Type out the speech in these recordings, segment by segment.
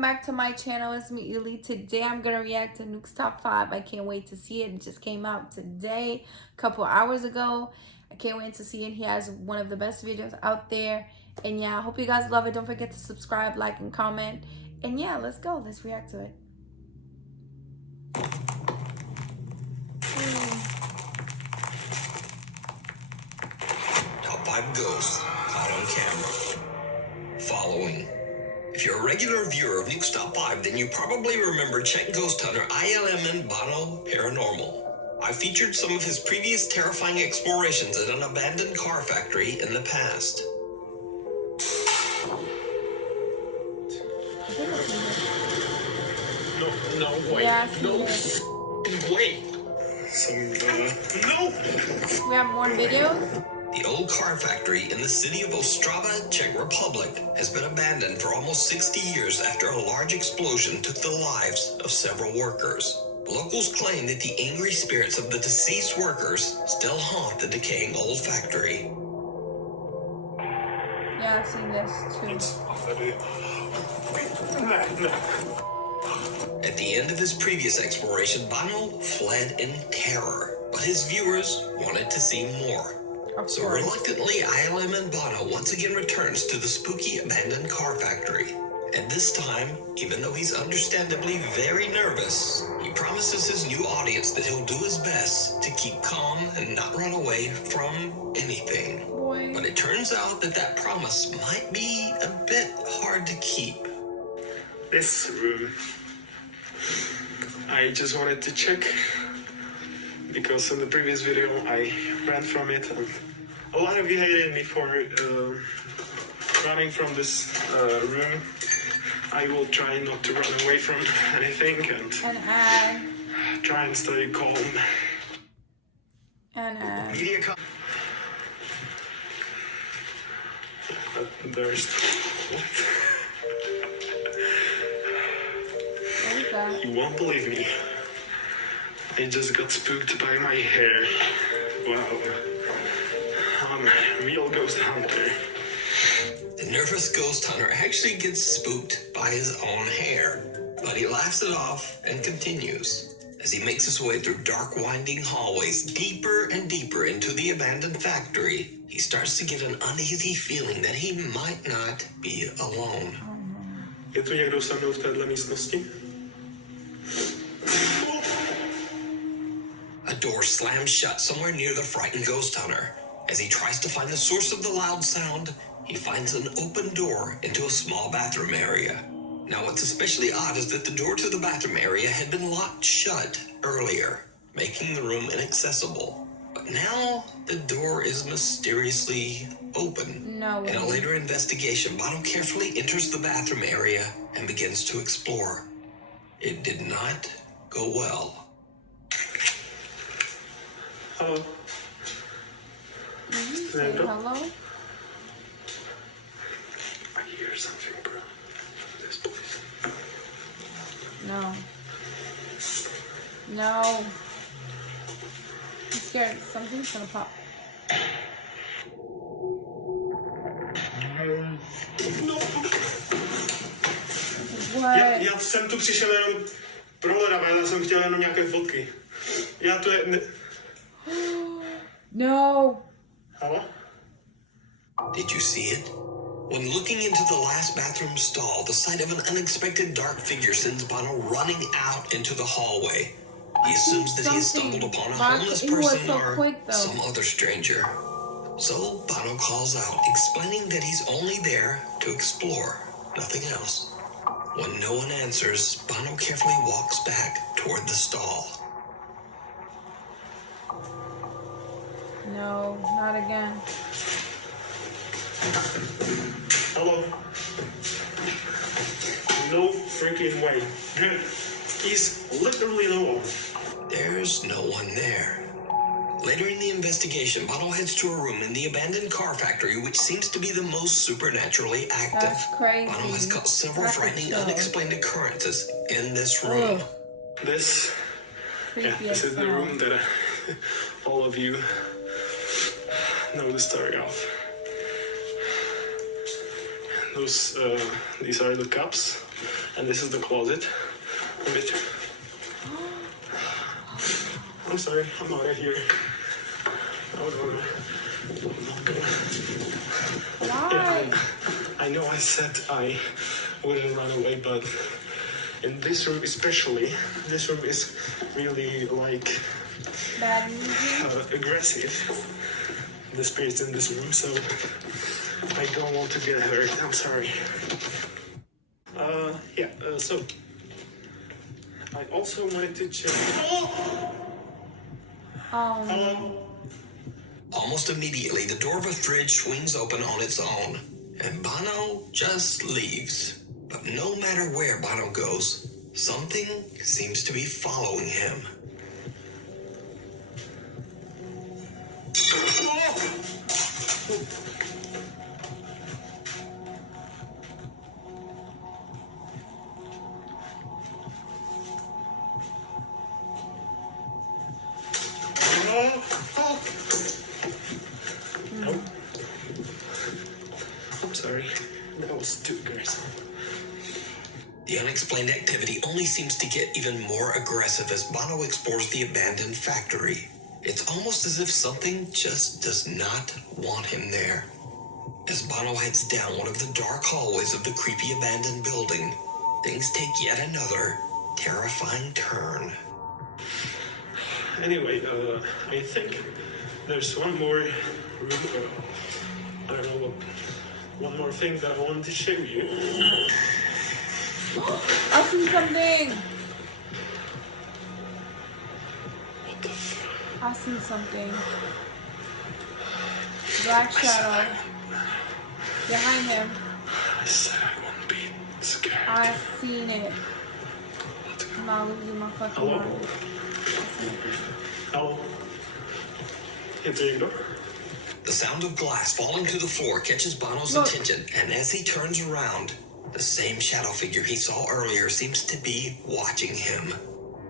welcome back to my channel. It's me, Ylli. Today I'm gonna react to NUKE'S top 5. I can't wait to see it. It just came out today, a couple hours ago. I can't wait to see it. He has one of the best videos out there. And yeah, I hope you guys love it. Don't forget to subscribe, like, and comment. And yeah, let's go. Let's react to it. Top 5 ghosts caught on camera. Following. If you're a regular viewer of NUKE'S Top 5, then you probably remember Czech ghost hunter Ylli Paranormal. I featured some of his previous terrifying explorations at an abandoned car factory in the past. No way. Yeah, no way. No. We have more videos. The old car factory in the city of Ostrava, Czech Republic, has been abandoned for almost 60 years after a large explosion took the lives of several workers. Locals claim that the angry spirits of the deceased workers still haunt the decaying old factory. Yeah, I've seen this too. At the end of his previous exploration, Bono fled in terror, but his viewers wanted to see more. So reluctantly, Ylli Bono once again returns to the spooky abandoned car factory. And this time, even though he's understandably very nervous, he promises his new audience that he'll do his best to keep calm and not run away from anything. But it turns out that that promise might be a bit hard to keep. This room, I just wanted to check, because in the previous video I ran from it, and a lot of you hated me for running from this room. I will try not to run away from anything and try and stay calm. There's You won't believe me. I just got spooked by my hair. Wow. I'm a real ghost hunter. The nervous ghost hunter actually gets spooked by his own hair, but he laughs it off and continues. As he makes his way through dark, winding hallways deeper and deeper into the abandoned factory, he starts to get an uneasy feeling that he might not be alone. Je tu někdo se mnou v této místnosti? A door slams shut somewhere near the frightened ghost hunter. As he tries to find the source of the loud sound, he finds an open door into a small bathroom area. Now, what's especially odd is that the door to the bathroom area had been locked shut earlier, making the room inaccessible. But now, the door is mysteriously open. No way. In a later investigation, Bono carefully enters the bathroom area and begins to explore. It did not go well. Hello. Did you say hello? I hear something, bro. This place. No. No. I'm scared. Something's gonna pop. No. What? Já jsem tu přišel jenom pro leda, já jsem chtěl jenom nějaké fotky. Já to je... No. Hello? Did you see it? When looking into the last bathroom stall, the sight of an unexpected dark figure sends Bono running out into the hallway. He assumes that he has stumbled upon a homeless person or some other stranger. So Bono calls out, explaining that he's only there to explore, nothing else. When no one answers, Bono carefully walks back toward the stall. No, not again. Hello? No freaking way. He's literally no one. There's no one there. Later in the investigation, Bono heads to a room in the abandoned car factory, which seems to be the most supernaturally active. That's crazy. Bono has caught several frightening, unexplained occurrences in this room. This is the room that all of you know the story of. These are the cups And this is the closet. I'm sorry, I'm out of here. No. Why? Yeah, I know I said I wouldn't run away, but in this room especially, this room is really like Bad movie? aggressive. The spirits in this room, so I don't want to get hurt. I'm sorry. So I also wanted to check. Hello? Almost immediately, the door of a fridge swings open on its own, and Bono just leaves. But no matter where Bono goes, something seems to be following him. I'm sorry. That was too aggressive. The unexplained activity only seems to get even more aggressive as Bono explores the abandoned factory. It's almost as if something just does not want him there. As Bono heads down one of the dark hallways of the creepy abandoned building, things take yet another terrifying turn. Anyway, I think there's one more room. I don't know what. One more thing that I wanted to show you. I see something. What the fuck? I see something. Black shadow. Behind him. I said I won't be scared. I seen it. I'm not losing my fucking Hello? mind. Hello? Heter jag då? The sound of glass falling to the floor catches Bono's attention, and as he turns around, the same shadow figure he saw earlier seems to be watching him.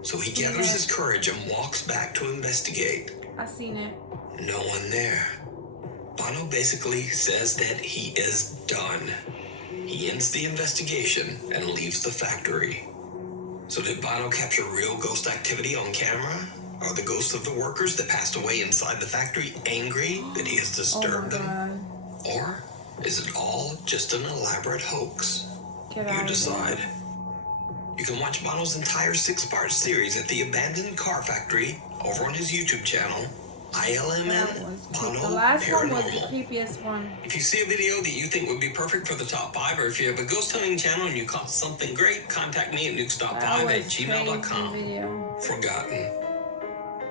So he gathers his courage and walks back to investigate. I seen it. No one there. Bono basically says that he is done. He ends the investigation and leaves the factory. So did Bono capture real ghost activity on camera? Are the ghosts of the workers that passed away inside the factory angry that he has disturbed them? Or is it all just an elaborate hoax? You decide. You can watch Bono's entire 6-part series at the Abandoned Car Factory over on his YouTube channel, ILMN Bono The last Paranormal. one was the creepiest one. If you see a video that you think would be perfect for the top 5, or if you have a ghost hunting channel and you caught something great, contact me at nukestop5@gmail.com. Forgotten.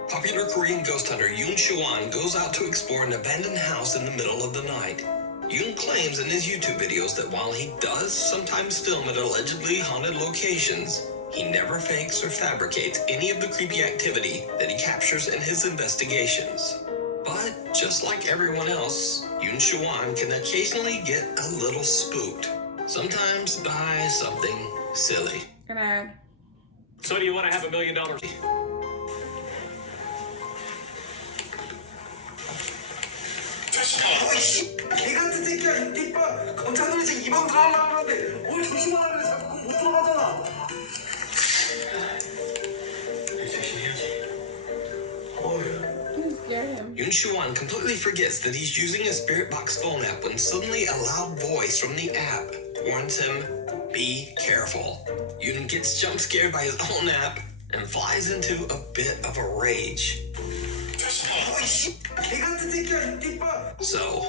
Popular Korean ghost hunter Yoon Soo-won goes out to explore an abandoned house in the middle of the night. Yoon claims in his YouTube videos that while he does sometimes film at allegedly haunted locations, he never fakes or fabricates any of the creepy activity that he captures in his investigations. But just like everyone else, Yoon Soo-won can occasionally get a little spooked, sometimes by something silly. Good night. So do you want to have $1 million? 어이씨, 개 같은 새끼야, 이 띠빠. 검찰들이 지금 이방 들어가려고 하는데 뭘 조심하라 그래, 자꾸 못 들어가잖아. 조심해야지. You scared him. Yoon Soo-won completely forgets that he's using a spirit box phone app when suddenly a loud voice from the app warns him, be careful. Yoon gets jump scared by his own app and flies into a bit of a rage. So,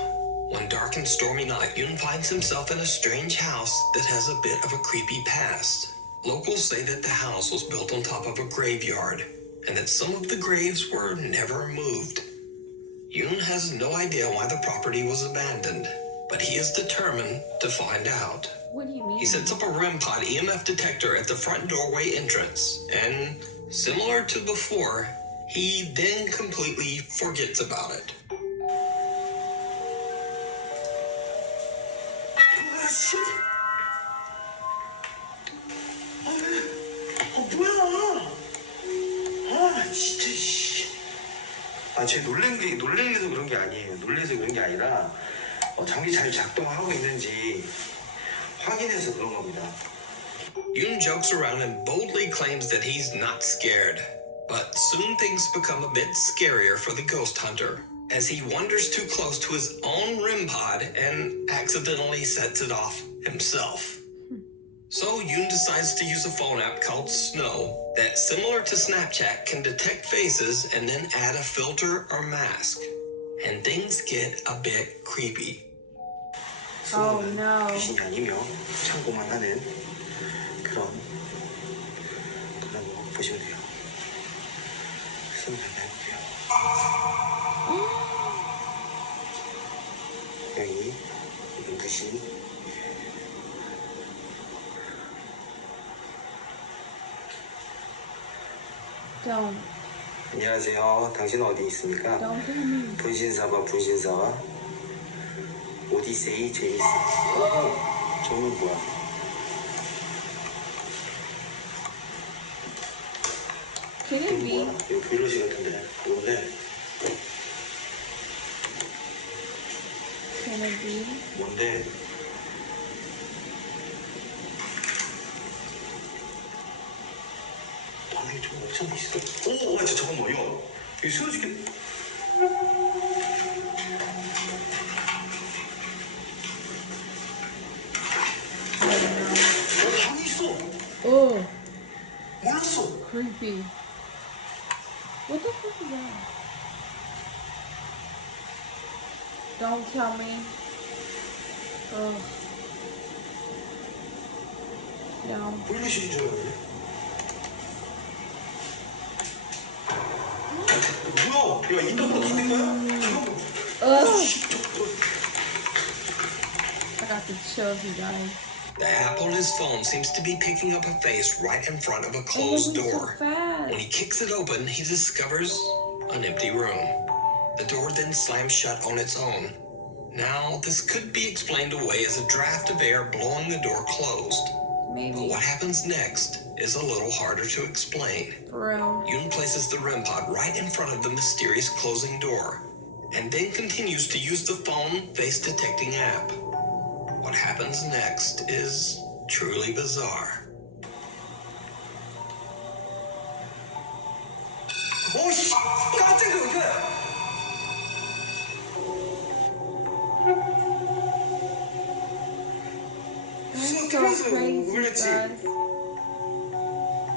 one dark and stormy night, Yoon finds himself in a strange house that has a bit of a creepy past. Locals say that the house was built on top of a graveyard, and that some of the graves were never moved. Yoon has no idea why the property was abandoned, but he is determined to find out. What do you mean? He sets up a REM pod EMF detector at the front doorway entrance, and similar to before, he then completely forgets about it. 뭐야? 진짜 씨. 쟤 놀래서 그런 게 아니에요. 놀래서 그런 게 아니라 장비 잘 작동하고 있는지 확인해서 그런 겁니다. Yoon jokes around and boldly claims that he's not scared. But soon things become a bit scarier for the ghost hunter, as he wanders too close to his own REM pod and accidentally sets it off himself. So Yoon decides to use a phone app called Snow that, similar to Snapchat, can detect faces and then add a filter or mask. And things get a bit creepy. Oh no. 귀신이 아니며 참고만 하는 그런 거라고 보시면 돼요. 숨을 내볼게요. 여기 눈부신 Don't. 안녕하세요. 당신은 어디 있습니까? Don't tell me. 분신사와 오디세이 제이스. 저건 뭐야? Can it be? 뭐야? 이거 브이로그 같은데. 뭔데? Can it be? 뭔데? 방에 좀 엄청 있어. 오, 진짜 잠깐만, 이거 쓰러지겠. 방이 있어. Oh, 몰랐어. creepy. What the fuck is that? Don't tell me. Oh. No. 보일러실인 줄 알았네. 뭐야? 야, 인터넷 있는 거야? 잠깐만. I got the chills, you guys. The app on his phone seems to be picking up a face right in front of a closed door. So fast. When he kicks it open, he discovers an empty room. The door then slams shut on its own. Now, this could be explained away as a draft of air blowing the door closed. But Maybe. what happens next is a little harder to explain. For real. Yoon places the REM pod right in front of the mysterious closing door, and then continues to use the phone face detecting app. What happens next is truly bizarre. 오, 씨! 깜짝이야, 이거야! That's so crazy, guys.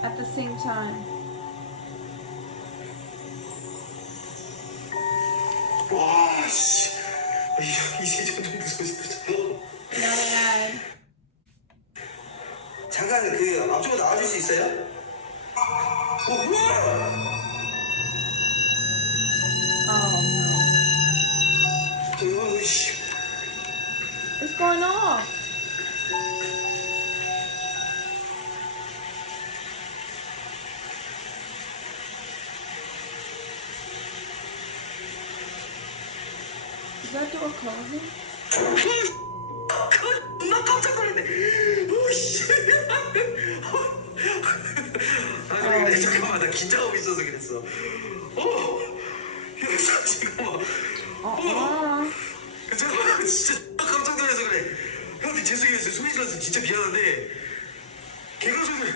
At the same time. 와, 씨. 이제 점점 무서워졌어. Not 잠깐 그 앞쪽으로 나와줄 수 있어요? 뭐야? Oh no. 씨. What's going on? Is that door closing? 나 깜짝 놀랐네. 오, 씨. 아, 그래, 잠깐만, 나 긴장하고 있어서 그랬어. 야, 잠깐만. 잠깐만, 진짜 깜짝 놀라서 그래. 형한테 죄송해요. 소리 질러서 진짜 미안한데. 개가 소리.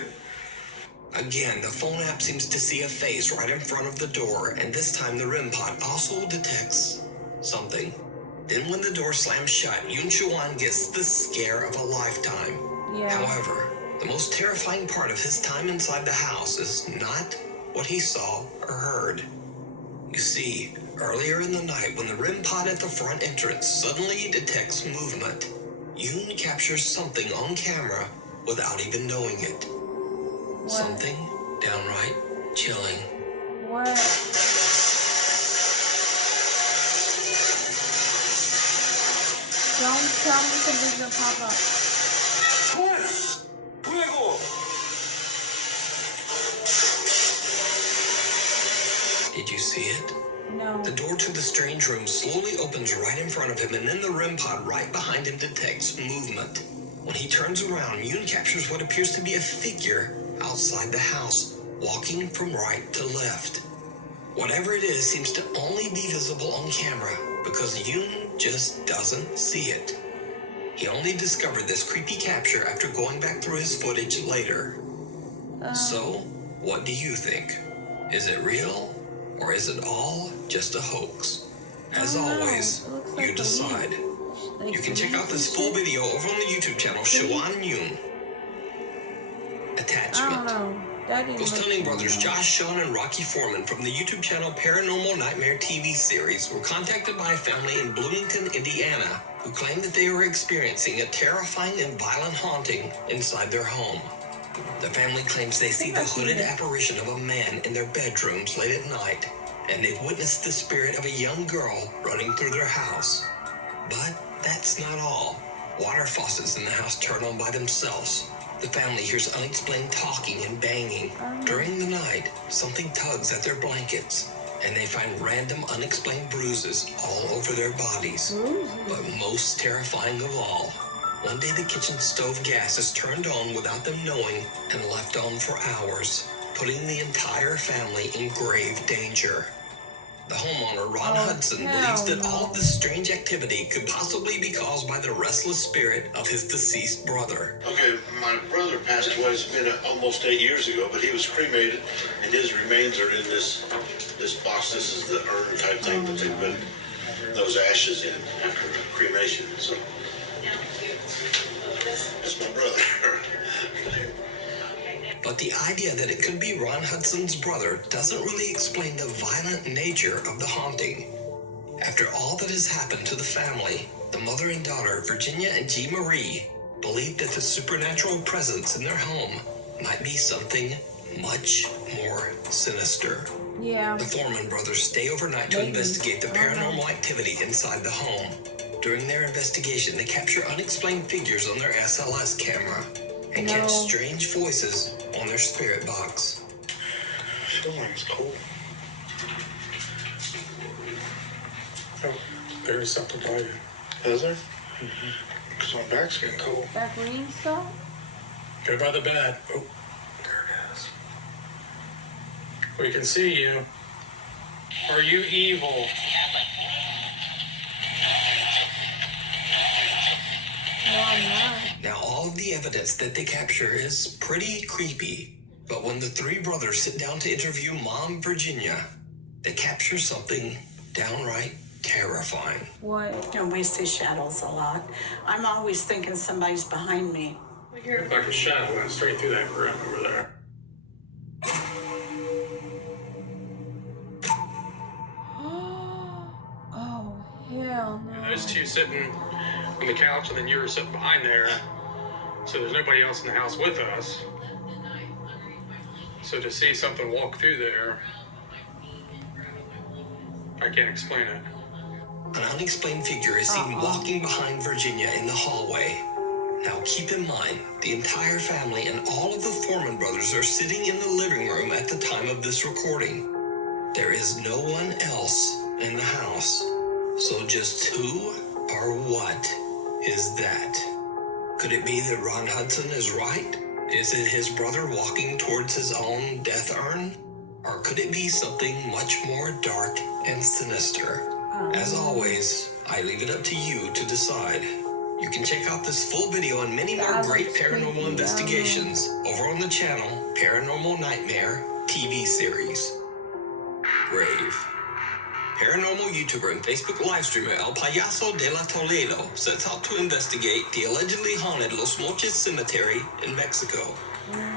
Again, the phone app seems to see a face right in front of the door, and this time the REM pod also detects something. Then when the door slams shut, Yoon Soo-won gets the scare of a lifetime. Yeah. However, the most terrifying part of his time inside the house is not what he saw or heard. You see, earlier in the night when the REM pod at the front entrance suddenly detects movement, Yoon captures something on camera without even knowing it. What? Something downright chilling. What? Don't tell me something's gonna pop up. 뭐야 이거? Did you see it? No. The door to the strange room slowly opens right in front of him, and then the REM pod right behind him detects movement. When he turns around, Yoon captures what appears to be a figure outside the house, walking from right to left. Whatever it is seems to only be visible on camera because Yoon just doesn't see it. He only discovered this creepy capture after going back through his footage later. So, what do you think? Is it real, or is it all just a hoax? As always, you decide. You can check out this full video over on the YouTube channel Shawan Yoon. Attachment. Ghost Hunting brothers Josh, Sean, and Rocky Foreman from the YouTube channel Paranormal Nightmare TV series were contacted by a family in Bloomington, Indiana, who claimed that they were experiencing a terrifying and violent haunting inside their home. The family claims they see the hooded apparition of a man in their bedrooms late at night, and they've witnessed the spirit of a young girl running through their house. But that's not all. Water faucets in the house turn on by themselves. The family hears unexplained talking and banging. During the night, something tugs at their blankets, and they find random unexplained bruises all over their bodies. But most terrifying of all, one day the kitchen stove gas is turned on without them knowing and left on for hours, putting the entire family in grave danger. The homeowner, Ron Hudson, believes that all of this strange activity could possibly be caused by the restless spirit of his deceased brother. Okay, my brother passed away. It's been almost 8 years ago, but he was cremated, and his remains are in this box. This is the urn type thing that they put those ashes in after cremation. So that's my brother. But the idea that it could be Ron Hudson's brother doesn't really explain the violent nature of the haunting. After all that has happened to the family, the mother and daughter, Virginia and G. Marie, believe that the supernatural presence in their home might be something much more sinister. Yeah. The Foreman brothers stay overnight to investigate the paranormal activity inside the home. During their investigation, they capture unexplained figures on their SLS camera and catch strange voices on their spirit box. I feel like it's cold. Oh, there is something by you. Is there? Because my back's getting cold. That green stuff? Go by the bed. Oh, there it is. We can see you. Are you evil? No, I'm not. Now, all of the evidence that they capture is pretty creepy, but when the three brothers sit down to interview Mom Virginia, they capture something downright terrifying. What? And we see shadows a lot. I'm always thinking somebody's behind me. You look like a shadow went straight through that room over there. Oh, hell no. Those two sitting on the couch, and then you were sitting behind there. So there's nobody else in the house with us. So to see something walk through there, I can't explain it. An unexplained figure is seen walking behind Virginia in the hallway. Now keep in mind, the entire family and all of the Foreman brothers are sitting in the living room at the time of this recording. There is no one else in the house. So just who or what is that? Could it be that Ron Hudson is right? Is it his brother walking towards his own death urn? Or could it be something much more dark and sinister? As always, I leave it up to you to decide. You can check out this full video and many more great paranormal investigations over on the channel Paranormal Nightmare TV series. Grave. Paranormal YouTuber and Facebook live streamer El Payaso de la Toledo sets out to investigate the allegedly haunted Los Mochis Cemetery in Mexico.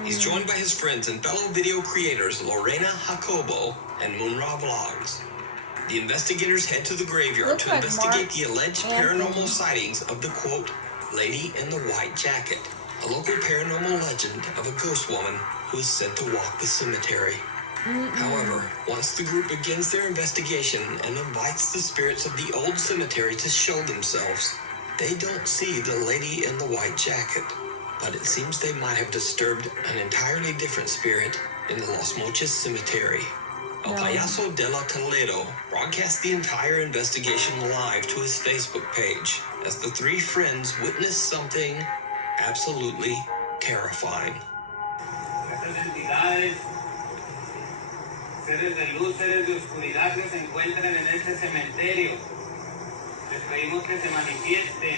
He's joined by his friends and fellow video creators Lorena Jacobo and Moonra Vlogs. The investigators head to the graveyard to investigate the alleged paranormal sightings of the, quote, Lady in the White Jacket, a local paranormal legend of a ghost woman who is said to walk the cemetery. However, once the group begins their investigation and invites the spirits of the old cemetery to show themselves, they don't see the Lady in the White Jacket, but it seems they might have disturbed an entirely different spirit in the Los Mochis Cemetery. El Payaso de la Toledo broadcast the entire investigation live to his Facebook page as the three friends witnessed something absolutely terrifying. Seres de luz, seres de oscuridad que se encuentren en este cementerio. Les pedimos que se manifiesten.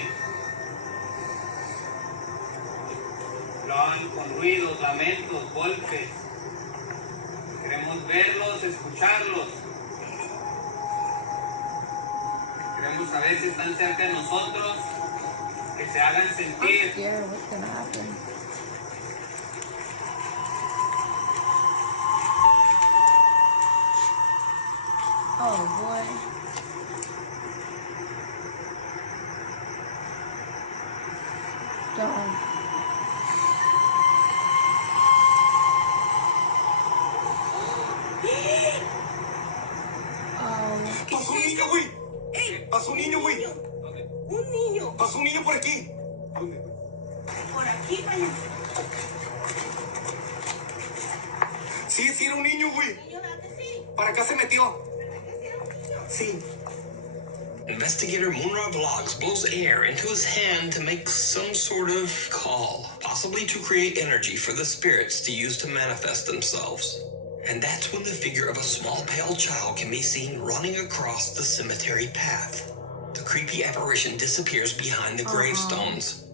Hablaban con ruidos, lamentos, golpes. Queremos verlos, escucharlos. Queremos saber si están cerca de nosotros, que se hagan I'm sentir. scared. What's gonna happen? Oh boy. Don't. Oh. Pasó un niño, güey. Pasó un niño, güey. Un niño. Pasó un niño por aquí. Por aquí, vaya. Sí, sí, era un niño, güey. Para acá se metió. Sí. Investigator Munra Vlogs blows air into his hand to make some sort of call, possibly to create energy for the spirits to use to manifest themselves. And that's when the figure of a small pale child can be seen running across the cemetery path. The creepy apparition disappears behind the gravestones.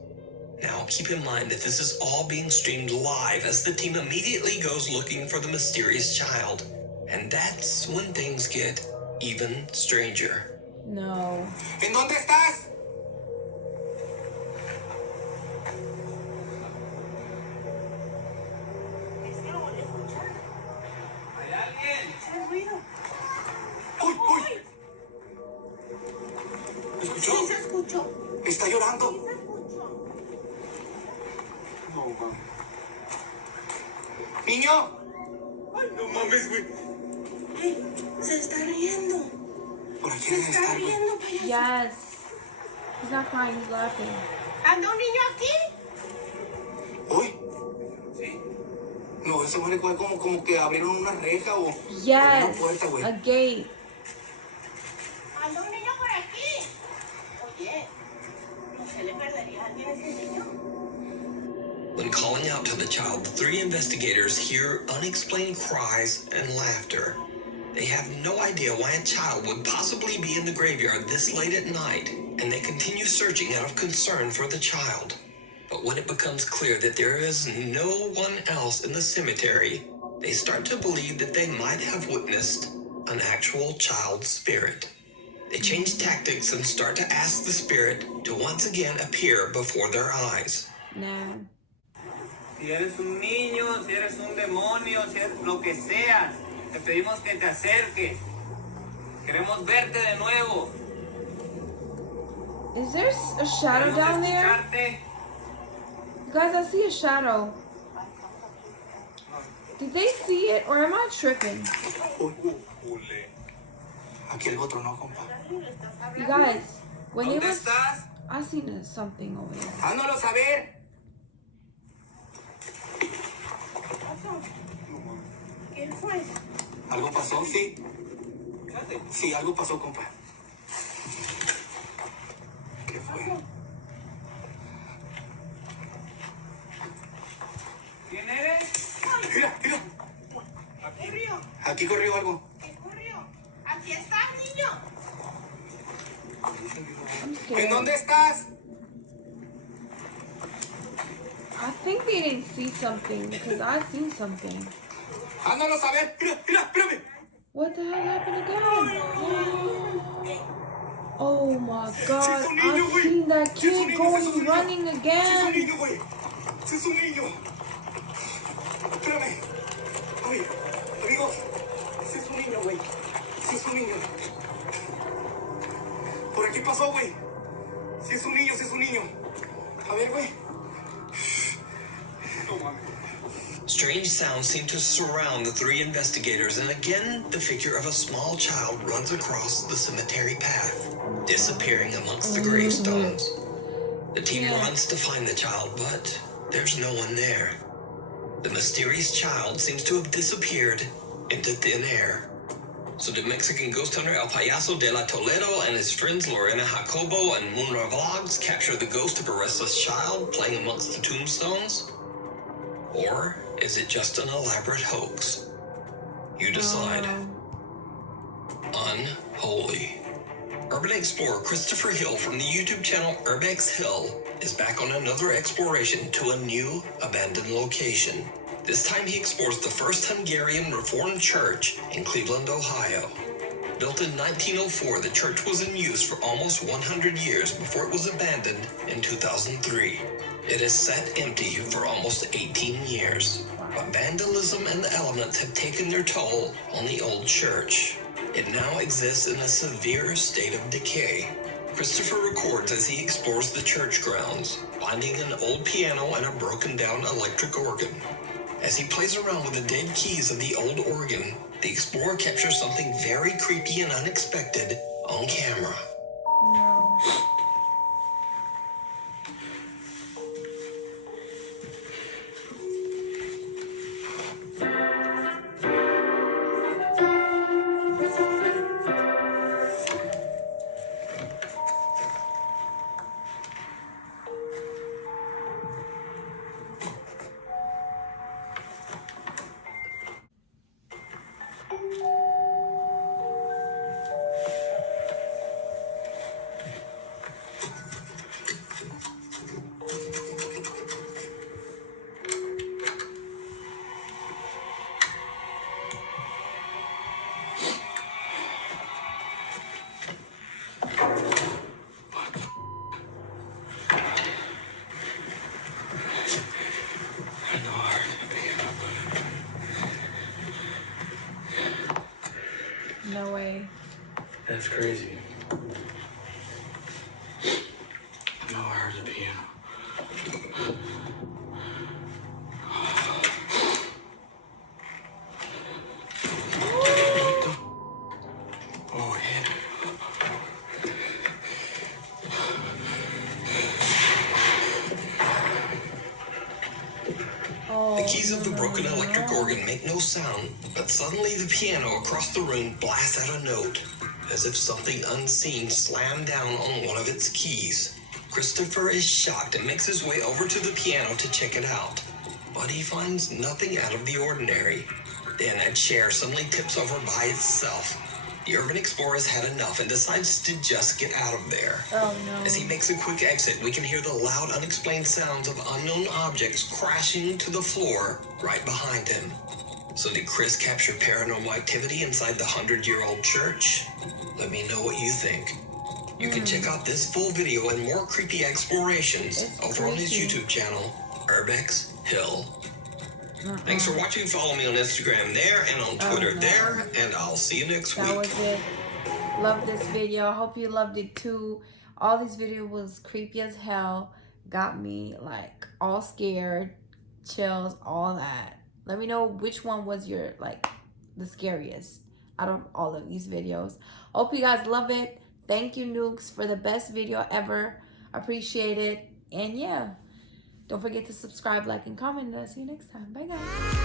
Now, keep in mind that this is all being streamed live as the team immediately goes looking for the mysterious child. And that's when things get even stranger. No. ¿En dónde estás? ¿Hay alguien? ¡Uy, uy! ¿Escuchó? Sí, se escuchó. Está llorando. Sí, se escuchó. No, mames. ¡Niño! No mames, güey. Se está riendo. Por aquí Se debe está estar, güey. riendo, payaso. Yes. He's not crying, he's laughing. ¿Anda un niño aquí? ¿Uy? Sí. No, ese güey fue como que abrieron una reja o Yes. una puerta, güey. A gate. ¿Anda un niño por aquí? Oye, ¿no se le perdería a alguien a ese niño? When calling out to the child, the three investigators hear unexplained cries and laughter. They have no idea why a child would possibly be in the graveyard this late at night, and they continue searching out of concern for the child. But when it becomes clear that there is no one else in the cemetery, they start to believe that they might have witnessed an actual child's spirit. They change tactics and start to ask the spirit to once again appear before their eyes. Nah. Si eres un niño, si eres un demonio, si eres lo que seas, te pedimos que te acerques. Queremos verte de nuevo. Is there a shadow Queremos down there? escucharte. Guys, I see a shadow. Did they see it or am I tripping? Aquí algo tronó, compa. You guys, when it ¿Dónde was, estás? I seen something over there. Hándolo saber. ¿Qué fue? ¿Algo pasó? Sí. Sí, algo pasó, compa. ¿Qué fue? ¿Quién eres? Mira, mira. Corrió. Aquí corrió algo. ¿Qué corrió? Aquí está, niño. I'm ¿En scared. dónde estás? I think they didn't see something because I seen something. Hándalo saber. Mira, mira, espérame. What the hell happened again? Oh my god, I seen that kid going running Sí es un again. niño, güey. Sí es un niño. Espérame. Oye, amigos. Sí es un niño, güey. Sí es un niño. Por aquí pasó, güey. Sí es un niño, sí es un niño. A ver, güey. No mames. Strange sounds seem to surround the three investigators, and again, the figure of a small child runs across the cemetery path, disappearing amongst the gravestones. The team runs to find the child, but there's no one there. The mysterious child seems to have disappeared into thin air. So the Mexican ghost hunter El Payaso de la Toledo and his friends Lorena Jacobo and Munra Vlogs capture the ghost of a restless child playing amongst the tombstones? Or is it just an elaborate hoax? You decide. Unholy. Urban explorer Christopher Hill from the YouTube channel Urbex Hill is back on another exploration to a new abandoned location. This time he explores the first Hungarian Reformed church in Cleveland, Ohio. Built in 1904, the church was in use for almost 100 years before it was abandoned in 2003. It has sat empty for almost 18 years, but vandalism and the elements have taken their toll on the old church. It now exists in a severe state of decay. Christopher records as he explores the church grounds, finding an old piano and a broken down electric organ. As he plays around with the dead keys of the old organ, the explorer captures something very creepy and unexpected on camera. No. No way. That's crazy. No, I heard the piano. Oh, yeah. The keys of the broken electric organ make no sound, but suddenly the piano across the room blasts out a note, as if something unseen slammed down on one of its keys. Christopher is shocked and makes his way over to the piano to check it out, but he finds nothing out of the ordinary. Then a chair suddenly tips over by itself. The urban explorer has had enough and decides to just get out of there. Oh no. As he makes a quick exit, we can hear the loud, unexplained sounds of unknown objects crashing to the floor right behind him. So did Chris capture paranormal activity inside the 100-year-old church? Let me know what you think. You can check out this full video and more creepy explorations over on his YouTube channel, Urbex Hill. Thanks for watching. Follow me on Instagram there and on Twitter there, and I'll see you next week. That was it. Love this video. I hope you loved it too. All these videos was creepy as hell. Got me like all scared, chills, all that. Let me know which one was your like the scariest out of all of these videos. Hope you guys love it. Thank you, Nukes, for the best video ever. Appreciate it. And yeah, don't forget to subscribe, like, and comment. And I'll see you next time. Bye, guys.